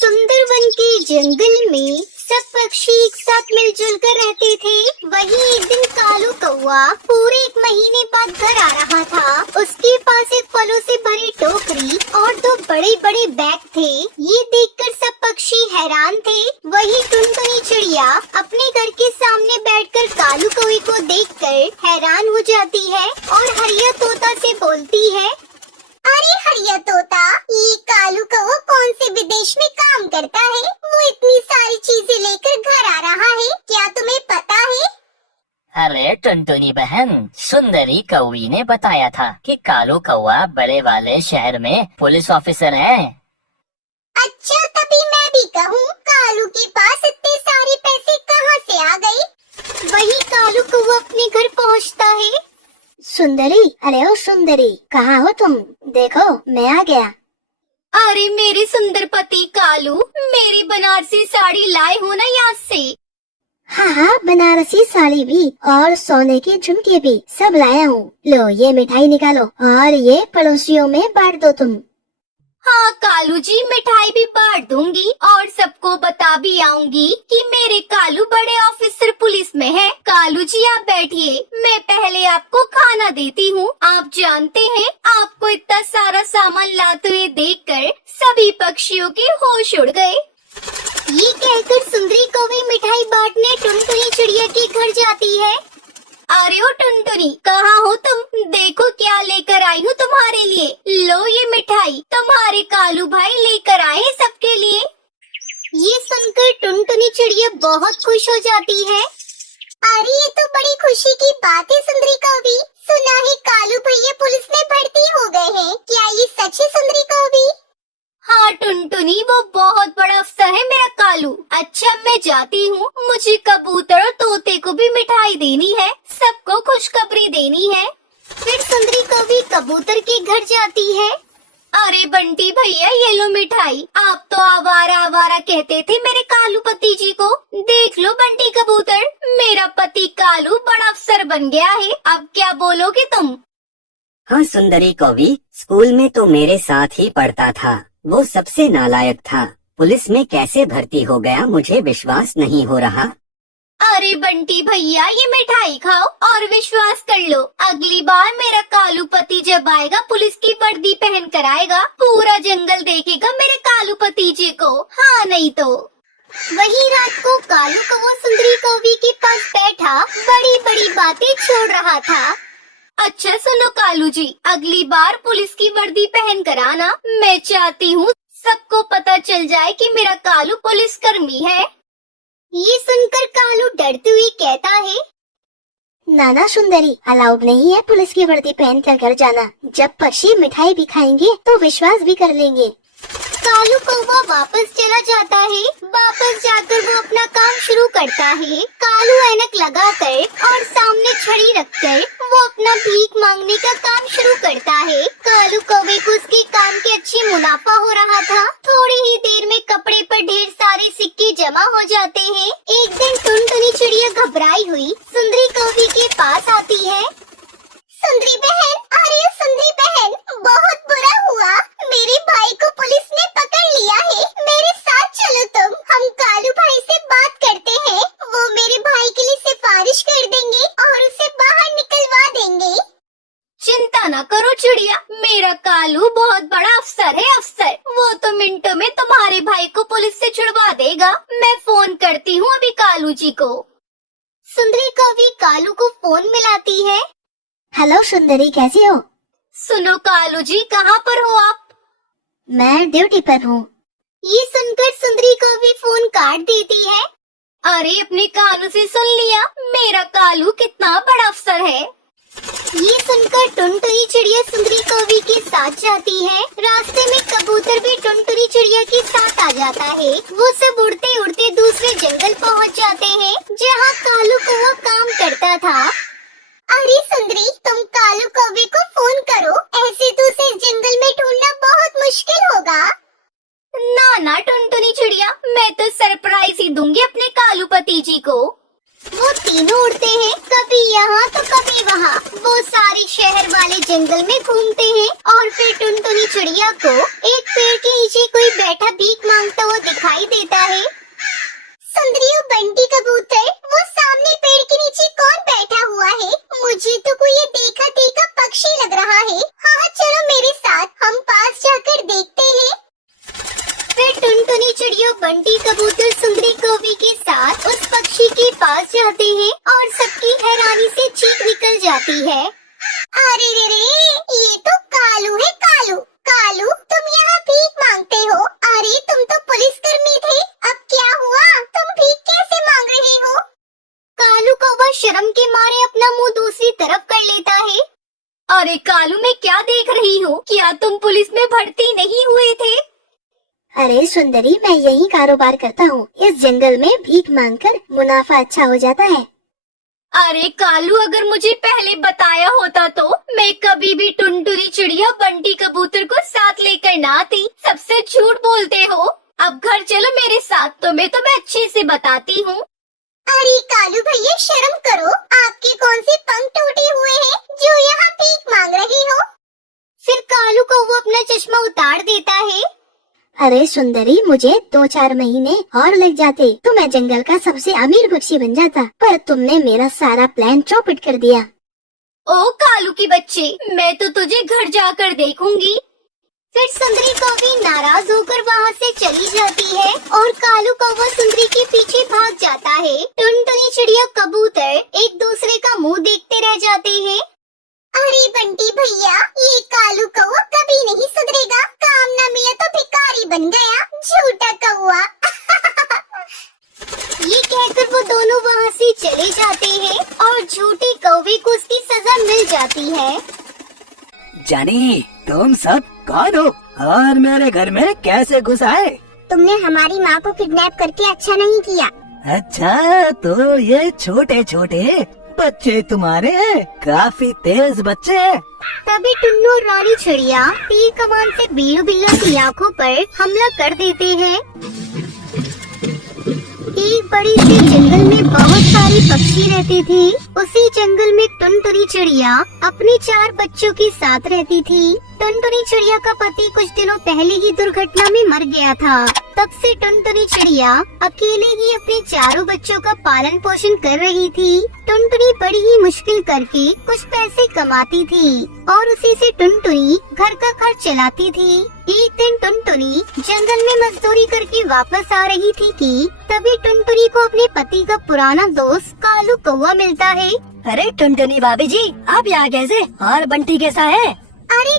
सुंदरवन के जंगल में सब पक्षी एक साथ मिलजुल कर रहते थे। वही एक दिन कालू कौवा पूरे 1 महीने बाद घर आ रहा था। उसके पास एक फलों से भरी टोकरी और 2 बड़े बड़े बैग थे। ये देखकर सब पक्षी हैरान थे। वही टुनटुनी चिड़िया अपने घर के सामने बैठकर कालू कौवे को देखकर हैरान हो जाती है और हरिया तोता से बोलती है, अरे हरिया तोता, ये कालू कौवा कौन से विदेश में काम करता है? वो इतनी सारी चीजें लेकर घर आ रहा है, क्या तुम्हें पता है? अरे टुनटुनी बहन, सुंदरी कौवी ने बताया था कि कालू कौवा बड़े वाले शहर में पुलिस ऑफिसर है। अच्छा, तभी मैं भी कहूँ, कालू के पास इतने सारे पैसे कहाँ से आ गए? वही कालू कौवा अपने घर पहुँचता है। सुंदरी, अरे ओ सुंदरी, कहाँ हो तुम? देखो मैं आ गया। अरे मेरे सुंदर पति कालू, मेरी बनारसी साड़ी लाए हो ना यहाँ से? हाँ, बनारसी साड़ी भी और सोने के झुमके भी सब लाया हूँ। लो ये मिठाई निकालो और ये पड़ोसियों में बांट दो तुम। हाँ कालू जी, मिठाई भी बांट दूंगी और सबको बता भी आऊंगी कि मेरे कालू बड़े ऑफिसर पुलिस में है। कालू जी आप बैठिए, मैं पहले आपको खाना देती हूँ। आप जानते हैं, आपको इतना सारा सामान लाते हुए देखकर सभी पक्षियों के होश उड़ गए। ये कहकर सुंदरी कौवी मिठाई बांटने टुनटुनी चिड़िया के घर जाती है। अरे ओ टुनटुनी, कहाँ हो तुम? देखो क्या लेकर आई हूँ तुम्हारे लिए। लो ये मिठाई तुम्हारे कालू भाई लेकर आए हैं सबके लिए। ये सुनकर टुनटुनी चिड़िया बहुत खुश हो जाती है। अरे ये तो बड़ी खुशी की बात है सुंदरी कौवी। सुना है कालू भैया पुलिस में भर्ती हो गए हैं, क्या ये सच है सुंदरी कौवी? हाँ टुनटुनी, वो बहुत बड़ा अफसर है मेरा कालू। अच्छा मैं जाती हूँ, मुझे कबूतर और तोते को भी मिठाई देनी है, सबको खुशखबरी देनी है। फिर सुंदरी कौवी कबूतर के घर जाती है। अरे बंटी भैया, ये लो मिठाई। आप तो आवारा आवारा कहते थे मेरे कालू पति जी को। देख लो बंटी कबूतर, मेरा पति कालू बड़ा अफसर बन गया है। अब क्या बोलोगे तुम? हाँ सुंदरी कौवी, स्कूल में तो मेरे साथ ही पढ़ता था। वो सबसे नालायक था। पुलिस में कैसे भर्ती हो गया, मुझे विश्वास नहीं हो रहा। अरे बंटी भैया, ये मिठाई खाओ और विश्वास कर लो, अगली बार मेरा कालू पति जब आएगा पुलिस की वर्दी पहन कर आएगा, पूरा जंगल देखेगा मेरे कालू पति जी को। हाँ नहीं तो। वही रात को कालू कौवा सुंदरी कौवी के पास बैठा बड़ी बड़ी बातें छोड़ रहा था। अच्छा सुनो कालू जी, अगली बार पुलिस की वर्दी पहन कर आना। मैं चाहती हूँ सबको पता चल जाए कि मेरा कालू पुलिस कर्मी है। ये सुनकर कालू डरते हुए कहता है, नाना सुंदरी, अलाउड नहीं है पुलिस की वर्दी पहन कर घर जाना। जब पक्षी मिठाई भी खाएंगे तो विश्वास भी कर लेंगे। कालू कौवा वापस चला जाता है। वापस जाकर वो अपना काम शुरू करता है। कालू ऐनक लगाकर और सामने छड़ी रखकर वो अपना भीख मांगने का काम शुरू करता है। कालू कौवे को उसके काम के अच्छे मुनाफा हो रहा था। थोड़ी ही देर में कपड़े पर ढेर सारे सिक्के जमा हो जाते हैं। एक दिन टुनटुनी चिड़िया घबराई हुई सुंदरी कौवी के पास आती है। सुंदरी बहन, अरे सुंदरी बहन, बहुत बुरा हुआ, मेरे भाई को पुलिस ने पकड़ लिया है। मेरे साथ चलो तुम, हम कालू भाई से बात करते हैं। वो मेरे भाई के लिए सिफारिश कर देंगे और उसे बाहर निकलवा देंगे। चिंता न करो चिड़िया, मेरा कालू बहुत बड़ा अफसर है अफसर। वो तो मिनटों में तुम्हारे भाई को पुलिस से छुड़वा देगा। मैं फोन करती हूँ अभी कालू जी को। सुंदरी कौवी कालू को फोन मिलाती है। हेलो सुंदरी, कैसी हो? सुनो कालू जी, कहाँ पर हो आप? मैं ड्यूटी पर हूँ। ये सुनकर सुंदरी कौवी फोन काट देती है। अरे अपने कानों से सुन लिया, मेरा कालू कितना बड़ा अफसर है। ये सुनकर टुनटुनी चिड़िया सुंदरी कौवी के साथ जाती है। रास्ते में कबूतर भी टुनटुनी चिड़िया के साथ आ जाता है। वो सब उड़ते उड़ते दूसरे जंगल पहुंच जाते हैं, जहाँ कालू कौवा काम करता था। अरे सुंदरी, तुम कालू कौवे को फोन करो, ऐसे तो उसे जंगल में ढूंढना बहुत मुश्किल होगा। ना ना टुनटुनी चिड़िया, मैं तो सरप्राइज ही दूंगी अपने कालू पति जी को। वो तीनों उड़ते हैं, कभी यहाँ तो कभी वहाँ। वो सारे शहर वाले जंगल में घूमते हैं और फिर टुनटुनी चिड़िया को एक पेड़ के नीचे कोई बैठा भीख मांगता हुआ दिखाई देता है। सुंदरी और बंटी कबूतर, वो सामने पेड़ के नीचे कौन बैठा हुआ है? मुझे तो कोई ये देखा देखा पक्षी लग रहा है। हाँ, चलो मेरे साथ, हम पास जाकर देखते हैं। फिर टुनटुनी चिड़िया बंटी कबूतर सुंदरी कौवी के साथ उस पक्षी के पास जाते हैं और सबकी हैरानी से चीख निकल जाती है। अरे रे रे, ये तो कालू है। कालू कालू, तुम यहाँ भीख मांगते हो? अरे तुम तो पुलिसकर्मी थे, अब क्या हुआ? तुम भीख कैसे मांग रहे हो? कालू कौवा शर्म के मारे अपना मुंह दूसरी तरफ कर लेता है। अरे कालू, मैं क्या देख रही हूँ? क्या तुम पुलिस में भर्ती नहीं हुए थे? अरे सुंदरी, मैं यही कारोबार करता हूँ। इस जंगल में भीख मांगकर मुनाफा अच्छा हो जाता है। अरे कालू, अगर मुझे पहले बताया होता तो मैं कभी भी टुनटुनी चिड़िया बंटी कबूतर को साथ लेकर ना आती। सबसे झूठ बोलते हो। अब घर चलो मेरे साथ, तुम्हें तो मैं अच्छे से बताती हूँ। अरे कालू भैया, शर्म करो। आपके कौन से पंख टूटे हुए हैं जो यहाँ भीख मांग रही हो? फिर कालू को वो अपना चश्मा उतार देता है। अरे सुंदरी, मुझे 2-4 महीने और लग जाते तो मैं जंगल का सबसे अमीर पक्षी बन जाता, पर तुमने मेरा सारा प्लान चौपट कर दिया। ओ कालू की बच्चे, मैं तो तुझे घर जाकर देखूंगी। फिर सुंदरी कौवी नाराज होकर वहाँ से चली जाती है और कालू कौवा सुंदरी के पीछे भाग जाता है। टुनटुनी चिड़िया कबूतर एक दूसरे का मुंह देखते रह जाते हैं। अरे बंटी भैया, ये कालू कौवा कभी नहीं सुधरेगा। काम न मिला तो भिखारी बन गया, झूठा कौवा। ये कहकर वो दोनों वहाँ से चले जाते हैं और झूठे कौवे को उसकी सजा मिल जाती है। जानी, तुम सब कौन हो और मेरे घर में कैसे घुस आए? तुमने हमारी माँ को किडनैप करके अच्छा नहीं किया। अच्छा, तो ये छोटे छोटे बच्चे तुम्हारे हैं? काफी तेज बच्चे। तभी टुन्नू और रानी चिड़िया तीर कमान से बीरू बिल्ला की आंखों पर हमला कर देते हैं। एक बड़ी सी जंगल में बहुत सारे पक्षी रहते थे। उसी जंगल में टुनटुनी चिड़िया अपने 4 बच्चों के साथ रहती थी। टुनटुनी चिड़िया का पति कुछ दिनों पहले ही दुर्घटना में मर गया था। तब से टुनटुनी चिड़िया अकेले ही अपने 4 बच्चों का पालन पोषण कर रही थी। टुनटुनी बड़ी ही मुश्किल करके कुछ पैसे कमाती थी और उसी से टुनटुनी घर का खर्च चलाती थी। एक दिन टुनटुनी जंगल में मजदूरी करके वापस आ रही थी कि तभी टुनटुनी को अपने पति का पुराना दोस्त कालू कौवा मिलता है। अरे टुनटुनी भाभी जी, आप यहाँ कैसे? और बंटी कैसा है? अरे